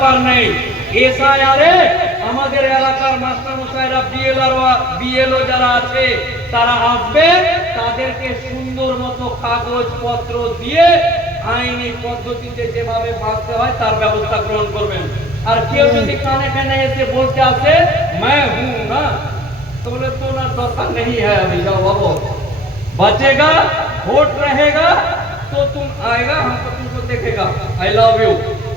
ব্যাপার নেই এসআইআরে আমাদের এলাকার মাস্টারমশাইরা বিএলআর বিএলও যারা আছে তারা আসবে তাদেরকে সুন্দর মতো কাগজপত্র দিয়ে আইনি পদ্ধতিতে যেভাবে ভাগতে হয় তার ব্যবস্থা গ্রহণ করবেন আর কেউ যদি কানে কানে এসে বলতে আসে मैं हूं ना तो बोले तो ना दरकार नहीं है अभी जाओ बाबू बचेगा वोट रहेगा तो तुम आएगा हम तो तुमको देखेगा आई लव यू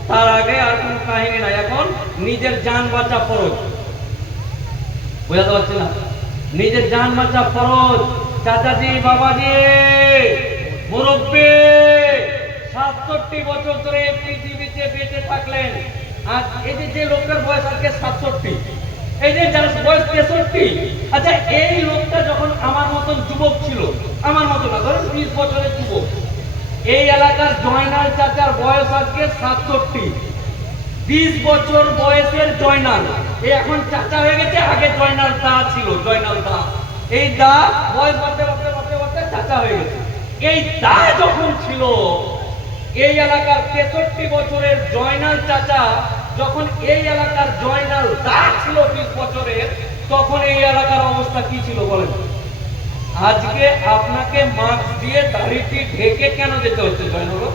তার আগে আর কোনো কাহিনী নাই। এখন নিজের জান বাঁচা ফরজ। বোঝাতে পারছি না? নিজের জান বাঁচা ফরজ। চাচাজি, বাবাজি, মুরব্বী, সাতষট্টি বছর ধরে পৃথিবীতে বেঁচে থাকলেন। আর এই যে যে লোকটার বয়স আজকে সাতষট্টি। এই যে যার বয়স তেষট্টি আচ্ছা এই লোকটা যখন আমার মতন যুবক ছিল, আমার মতো না, ধরুন বিশ বছরের যুবক এই এলাকার জয়নাল চাচার বয়স আজকে সাতষট্টি। বিশ বছর বয়সের জয়নাল। এখন চাচা হয়ে গেছে, আগে জয়নাল দা ছিল, জয়নাল দা। এই দা বয়স বাড়তে বাড়তে বাড়তে বাড়তে চাচা হয়ে গেছে। এই দা যখন ছিল, এই এলাকার তেষট্টি বছরের জয়নাল চাচা যখন এই এলাকার জয়নাল দা ছিল বিশ বছরের, তখন এই এলাকার অবস্থা কি ছিল বলেন? আজকে আপনাকে মাস্ক দিয়ে দাড়িটি ঢেকে কেন যেতে হচ্ছে জয়নগর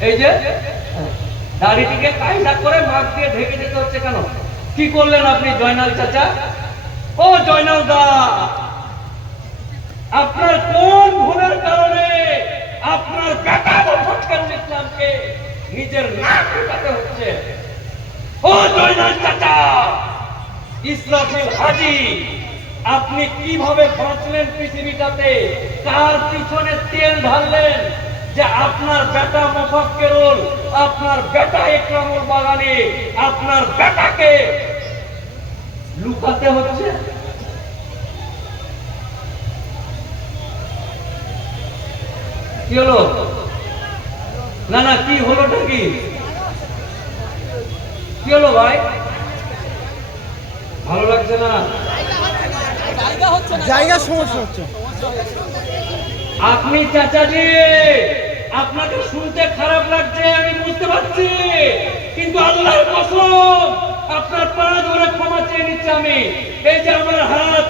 এই যে, দাড়িটিকে কায়দা করে মাস্ক দিয়ে ঢেকে যেতে হচ্ছে কেন? কি করলেন আপনি জয়নাল চাচা? ও জয়নাল দা, আপনার কোন ভুলের কারণে আপনার বেটা ফটকারুল ইসলামকে নিজের নাক উঠাতে হচ্ছে? ও জয়নাল চাচা ইসলামের হাজি আপনি কীভাবে বাঁচলেন পৃথিবীটাতে? কার পিছনে তেল ঢাললেন? যে আপনার বেটা মোফাক্কেরুল আপনার বেটা একরামুল বাগানে, আপনার বেটাকে লুকাতে হচ্ছে? কি হলো? না না, কি হলোটা কি? কি হলো ভাই? ভালো লাগছে না? জায়গার সমস্যা হচ্ছে। আপনি চাচাজি, আপনাকে শুনতে খারাপ লাগছে, আমি বুঝতে পারছি। কিন্তু আল্লাহর কসম, আপনার পা ধরে ক্ষমা চেয়ে নিচ্ছি আমি। এই যে আমার হাত,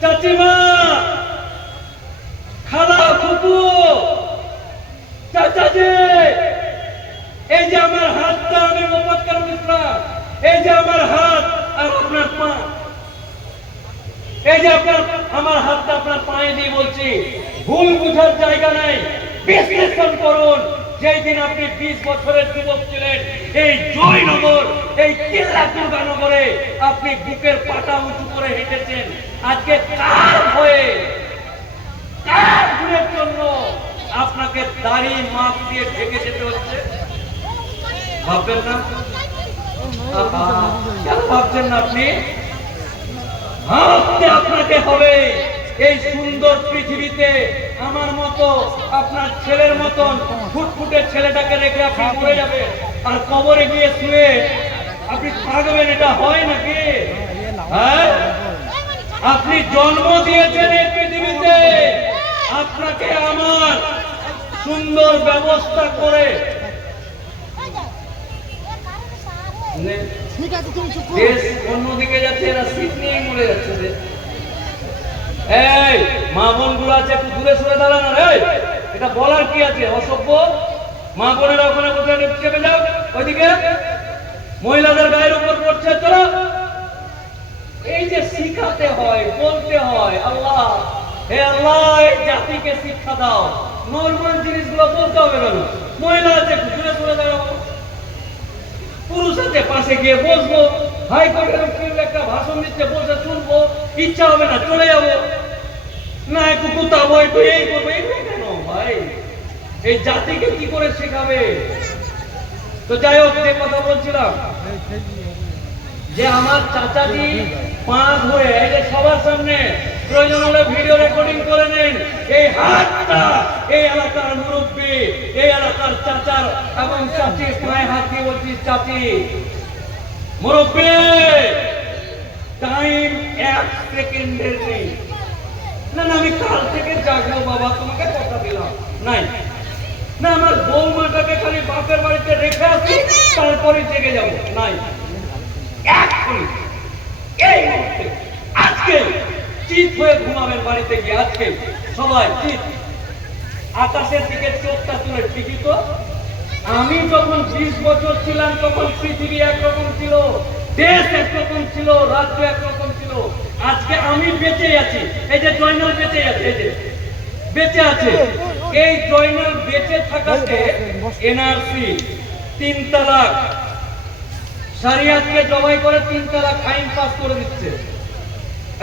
চাচিমা, খালা ফুপু, চাচাজি, এই যে আমার হাতটা আমি মোহাম্মদ কারুল ইসলাম এই যে আমার হাত আর আপনার পা আমার হাতটা আপনার পায়ে দিয়ে বলছি, ভুল বুঝার জায়গা নেই। বিশ্লেষণ করুন, যেই আপনি বিশ বছরের যুবক ছিলেন, এই জয়নগর, এই কেল্লা দুর্গানগরে আপনি বুকের পাটা উঁচু করে হেঁটেছেন। আজকে কার হয়ে কার ভুলের জন্য আপনাকে দাড়ি মাপ দিয়ে ঢেকে যেতে হচ্ছে? ভাববেন না? ভাবছেন না আপনি? ভাবতে আপনাকে হবে। এই সুন্দর পৃথিবীতে আমার মতো আপনার ছেলের মতন ফুটফুটে ছেলেটাকে রেখে আপনি মরে যাবে আর কবরে গিয়ে শুয়ে আপনি থাকবেন এটা হয় নাকি? হ্যাঁ? আপনি জন্ম দিয়েছেন এই পৃথিবীতে। আপনাকে আমার সুন্দর ব্যবস্থা করে ঠিক আছে, তুমি চুপ দেশ অন্যদিকে যাচ্ছে, এরা শীত নিয়েই মরে যাচ্ছে, দেশ। এই, মা বোনগুলো আছে, একটু দূরে সরে দাঁড়ান রে এটা বলার কি আছে? অসভ্য? মা বোনেরা ওখানে কোথায় চেপে যাও, ওইদিকে। মহিলাদের গায়ের উপর পড়ছে, চলো। এই যে শিখাতে হয়, বলতে হয়, আল্লাহ। হে আল্লাহ, এই জাতিকে শিক্ষা দাও। নর্মাল জিনিসগুলো বলতে হবে কেন? মহিলা আছে দূরে সরে দাঁড়াও। পুরুষ আছে পাশে গিয়ে বসবো। হাইকোর্টের একটা ভাষণ দিচ্ছে বসে শুনব, ইচ্ছা হবে না, চলে যাব। না, একটু কুতাবো একটু এই করব। এগুলো কেন ভাই? এই জাতিকে কি করে শেখাবে? তো যাই হোক, যে কথা বলছিলাম, যে আমার চাচাজি পা ধরে এই যে সবার সামনে প্রয়োজন হলে ভিডিও রেকর্ডিং করে নেন। এই হাতটা, এই এলাকার মুরব্বী, এই এলাকার চাচার এবং চাচি পায়ে হাত দিয়ে বলছি চাচি। মুরব্বী টাইম এক সেকেন্ডের নেই। না না, আমি কাল থেকে জাগবো বাবা, তোমাকে কথা দিলাম। নাই। না, আমার বৌমাটাকে খালি বাপের বাড়িতে রেখে আসি তারপরে জেগে যাব। নাই। এক্ষুনি এই মুহূর্তে। আজকে চিত হয়ে ঘুমাবেন বাড়িতে গিয়ে আজকে। সবাই, চিত। আকাশের দিকে চোখটা তুলে ঠিকই তো। আমি যখন বিশ বছর ছিলাম, তখন পৃথিবী একরকম ছিল, দেশ একরকম ছিল, রাজ্য একরকম ছিল। আজকে আমি বেঁচে আছি। এই যে জয়নাল বেঁচে আছে, এই যে। বেঁচে আছে। এই জয়নাল বেঁচে থাকাতে এনআরসি তিন তালাক সারিয়াতকে জবাই করে তিন তালাক আইন পাস করে দিচ্ছে।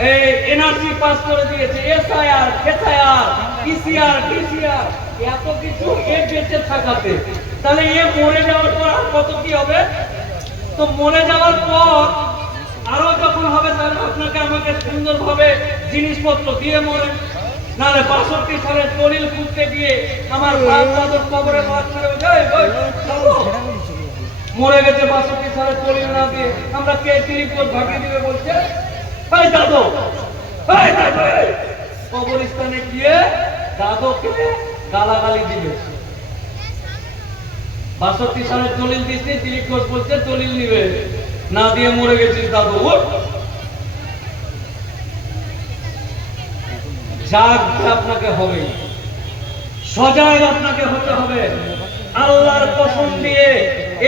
এই এনআরসি পাস করে দিয়েছে এসআইআর এসআইআর ইসিআর ডিসিআর এত কিছু এ বেঁচে থাকাতে। তাহলে এ মরে যাওয়ার পর আর কত কি হবে? তো মরে যাওয়ার পর আরও যখন হবে, তাহলে আপনাকে আমাকে সুন্দরভাবে জিনিসপত্র দিয়ে মরে। নাহলে বাষট্টি সালের দলিল খুঁজতে গিয়ে আমার কবরে। মরে গেছে বাষট্টি সালের দলিল না দিয়ে। আমরা কে তিরিপুর ভাগিয়ে দিবে বলছে? এই দাদু এই দাদু কবরস্থানে গিয়ে দাদুকে গালাগালি দিবে। বাষট্টি সালের দলিল দিচ্ছে দিলীপ ঘোষ বলছে দলিল নিবে। না দিয়ে মরে গেছিস দাদু। জাগতে আপনাকে হবে, সজাগ আপনাকে হতে হবে। আল্লাহর কসম দিয়ে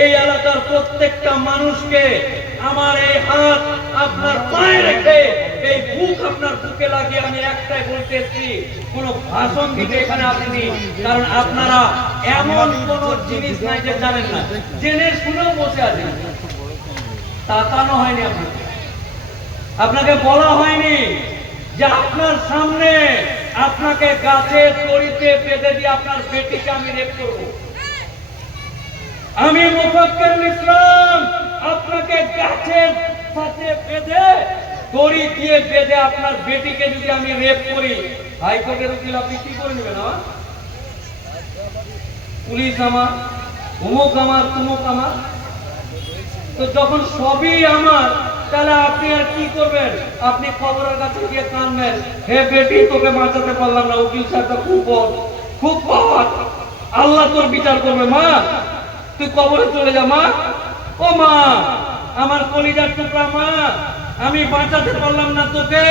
এই এলাকার প্রত্যেকটা মানুষকে আমার এই হাত আপনার পায়ে রেখে এই বুক আপনার বুকে লাগিয়ে আমি একটাই বলতে এসেছি, কোনো ভাষণ দিতে এখানে আসেনি। কারণ আপনারা এমন কোন জিনিস নাই যে জানেন না। জেনে শুনেও বসে আছেন। তাকানো হয়নি আপনাকে আপনাকে বলা হয়নি যে আপনার সামনে আপনাকে গাছে তড়িতে বেঁধে দিয়ে আপনার বেটিকে আমি রেপ করব। আমি মুফাক্কিরুল ইসলাম, আপনাকে গাছের সাথে বেঁধে, দড়ি দিয়ে বেঁধে আপনার বেটিকে যদি আমি রেপ করি, হাইকোর্টের উকিল আপনি কি করে নেবেন আমার? পুলিশ আমার অমুক আমার তুমুক আমার। তো যখন সবই আমার, তাহলে আপনি আর কি করবেন? আপনি খবরের কাছে গিয়ে কানবেন হে বেটি, তোকে বাঁচাতে পারলাম না, উকিল সাহেবটা খুব খুব পাওয়ার। আল্লাহ তোর বিচার করবে, মা। তুই কবরে চলে যা, মা। ও মা আমার কলিজার টুকরা মা, আমি বাঁচাতে পারলাম না তোকে।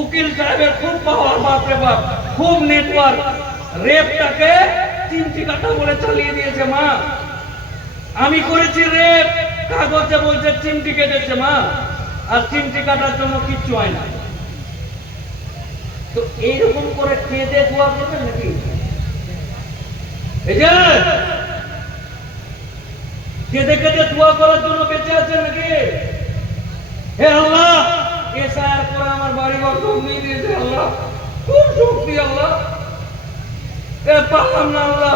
উকিল সাহেবের খুব পাওয়ার বাপরে বাপ, খুব নেটওয়ার্ক রেপটাকে চিমটি কাটা বলে চালিয়ে দিয়েছে মা। আমি করেছি রেপ, কাগজে বলছে চিমটি কেটেছে মা, আর চিমটি কাটার জন্য কিচ্ছু হয় না। তো এইরকম করে কেঁদে দোয়া করবেন নাকি? এই যে কেঁদে কেঁদে দোয়া করার জন্য বেঁচে আছেন নাকি? হে আল্লাহ এসআর করে আমার বাড়ি ঘর সব দিয়েছে আল্লাহ। খুব শক্তি আল্লাহ। এ পারলাম না আল্লাহ।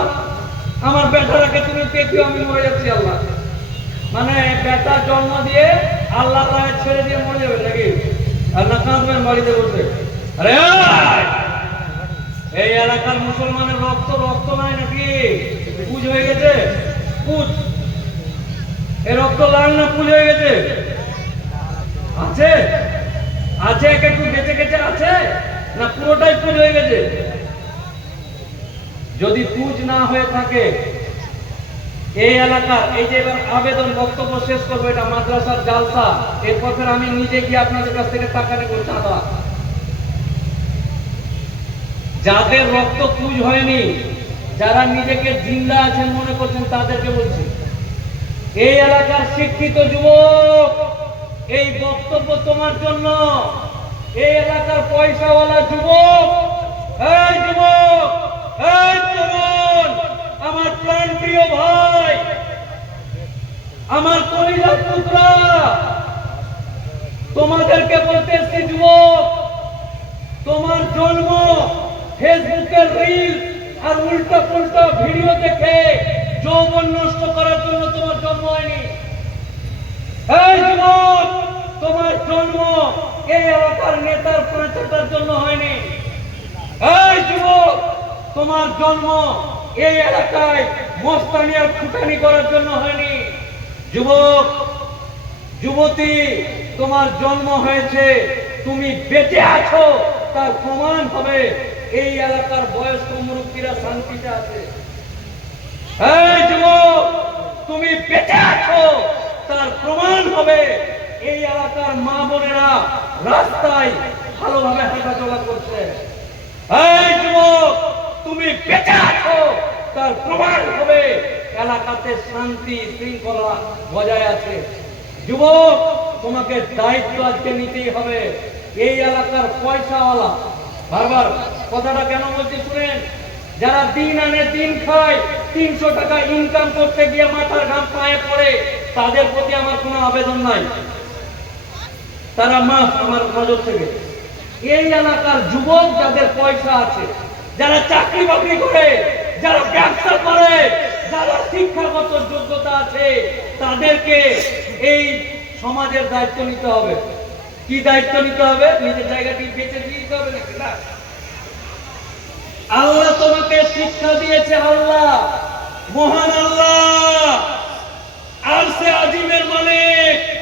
আমার বেটাটাকে তুমি পেয়েছ, আমি মরে যাচ্ছি আল্লাহ। মানে বেটা জন্ম দিয়ে আল্লাহ রায় ছেড়ে দিয়ে মরে যাবে নাকি? আর না কাঁদবেন বাড়িতে বসে। আরে! এই এলাকার মুসলমানের রক্ত রক্ত নাই নাকি? পুজ হয়ে গেছে? পুজ। রক্ত লাল না হয়ে গেছে? আছে? আছে বেঁচে গেছে আছে? না পুরোটাই হয়ে গেছে? যদি পুজ না হয়ে থাকে, এই এলাকার এই যে এবার আবেদন, বক্তব্য শেষ করব, এটা মাদ্রাসার জালসা। এরপর আমি নিজে গিয়ে আপনাদের কাছ থেকে টাকা নেব চাঁদা যাদের রক্ত পুজ হয়নি, যারা নিজেকে জিন্দা আছেন মনে করছেন, তাদেরকে বলছি। এই এলাকার শিক্ষিত যুবক, এই বক্তব্য তোমার জন্য। এই এলাকার পয়সাওয়ালা যুবক, এই যুবক আমার প্রাণ প্রিয় ভাই, আমার কলিজার টুকরা। তোমাদেরকে বলতে এসছি যুবক, তোমার জন্ম ফেসবুকের রিল আর উল্টা পুল্টা ভিডিও দেখে যৌবন নষ্ট করার জন্য তোমার জন্ম হয়নি। তোমার জন্ম এই এলাকার নেতার প্রচারটার জন্য হয়নি। এই যুবক, তোমার জন্ম এই এলাকায় মস্তানি আর ফুটানি করার জন্য হয়নি। যুবক, যুবতী, তোমার জন্ম হয়েছে, তুমি বেঁচে আছো, তার প্রমাণ হবে এই এলাকার বয়স্ক মুরব্বীরা শান্তিতে আছে। এই যুবক, তুমি বেঁচে আছো। তার প্রমাণ হবে, এই এলাকার মা বোনেরা রাস্তায় ভালোভাবে হাঁটাচলা করছে। তুমি বেঁচে আছো। তার প্রমাণ হবে, এলাকাতে শান্তি শৃঙ্খলা বজায় আছে। যুবক, তোমাকে দায়িত্ব আজকে নিতেই হবে। এই এলাকার পয়সাওয়ালা, বারবার কথাটা কেন বলছি শুনেন? যারা দিন আনে দিন খায়, তিনশো টাকা ইনকাম করতে গিয়ে মাথার ঘাম পায়ে পড়ে, তাদের প্রতি আমার কোনো আবেদন নাই। তারা মাফ আমার নজর থেকে। এই এলাকার যুবক যাদের পয়সা আছে, যারা চাকরি বাকরি করে, যারা ব্যবসা করে, যারা শিক্ষাগত যোগ্যতা আছে, তাদেরকে এই সমাজের দায়িত্ব নিতে হবে। কি দায়িত্ব নিতে হবে? নিজের জায়গাটি বেঁচে দিতে হবে নাকি না? আল্লাহ তোমাকে শিক্ষা দিয়েছে আল্লাহ। মহান আল্লাহ। আর সে আজিমের মালিক।